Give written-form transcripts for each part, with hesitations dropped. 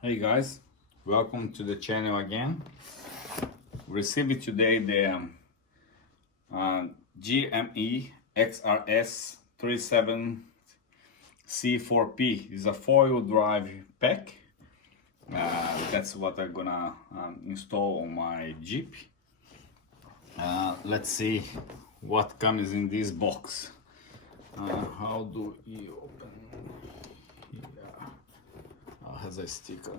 Hey guys, welcome to the channel again. Received today the GME XRS-370C4P. Is a 4-wheel drive pack. That's what I'm gonna install on my Jeep. Let's see what comes in this box. How do you open? Yeah, has a sticker.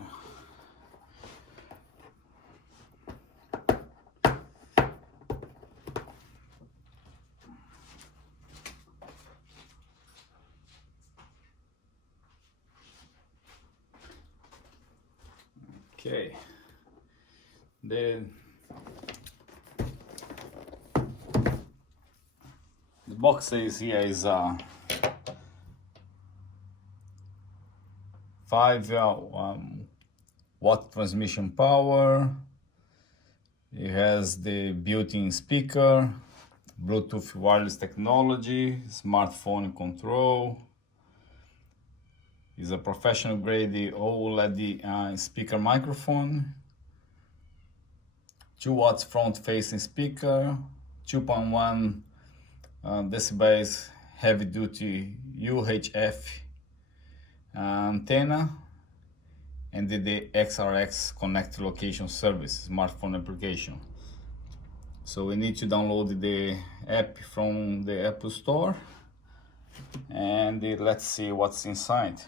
Okay, the box says here is 5 watt transmission power. It has the built-in speaker, Bluetooth wireless technology, smartphone control. It's a professional grade OLED speaker microphone, 2 watts front facing speaker, 2.1 decibels heavy duty UHF antenna, and the XRX Connect location service smartphone application. So we need to download the app from the Apple Store, and let's see what's inside.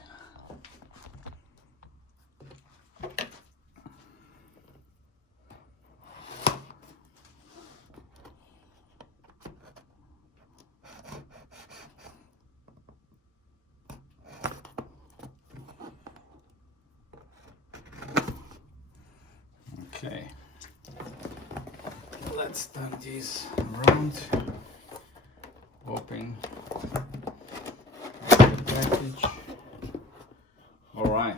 Okay, let's turn this around, open the package. All right,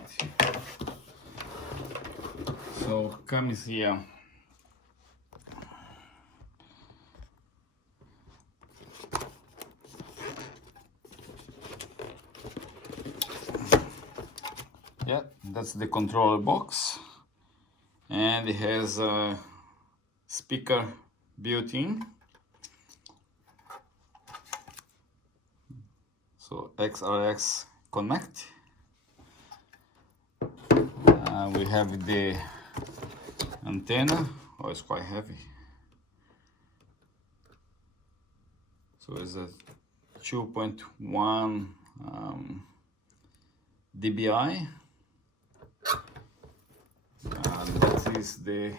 so comes here that's the controller box, and it has a speaker built in. So XRX Connect. We have the antenna. Oh, it's quite heavy. So it's a 2.1 dBi. That is the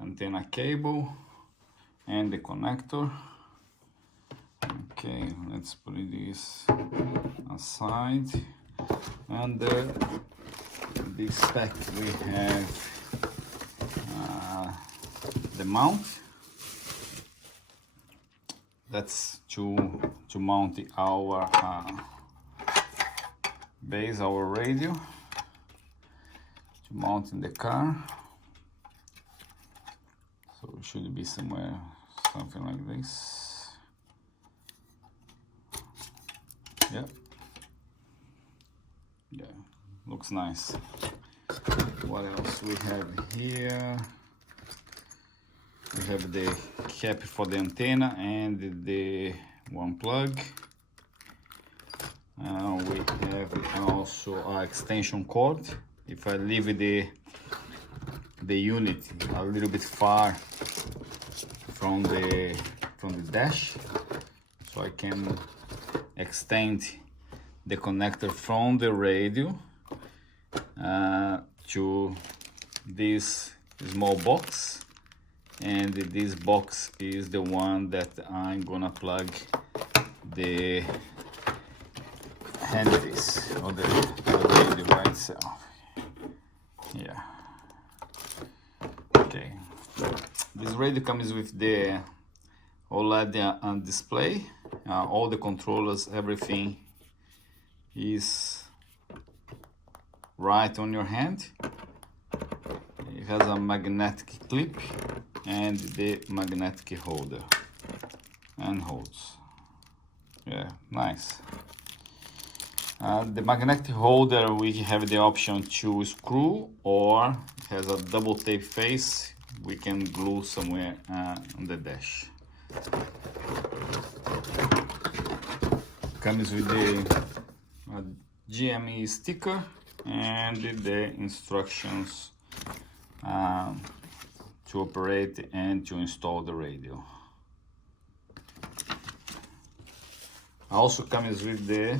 antenna cable and the connector. Okay, let's put this aside. Under this pack we have the mount. That's to mount our base, our radio, to mount in the car. So it should be somewhere, something like this. Yeah, looks nice. What else we have here? We have the cap for the antenna and the one plug. We have also an extension cord. If I leave the unit a little bit far from the dash, so I can extend the connector from the radio to this small box, and this box is the one that I'm gonna plug the handpiece or the radio by itself. Yeah. Okay. This radio comes with the OLED display. All the controllers, everything is right on your hand. It has a magnetic clip and the magnetic holder and holds. Yeah, nice. The magnetic holder, we have the option to screw, or has a double tape face we can glue somewhere on the dash. Comes with the GME sticker and the instructions to operate and to install the radio. Also comes with the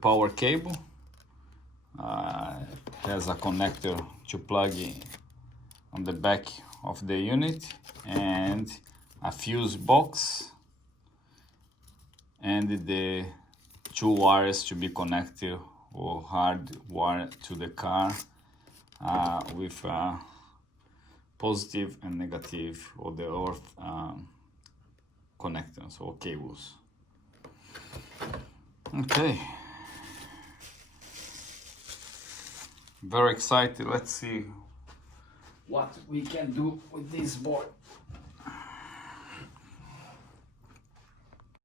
power cable. Has a connector to plug in on the back of the unit, and a fuse box, and the 2 wires to be connected or hardwired to the car with positive and negative, or the earth connectors or cables. Okay, very excited. Let's see what we can do with this board.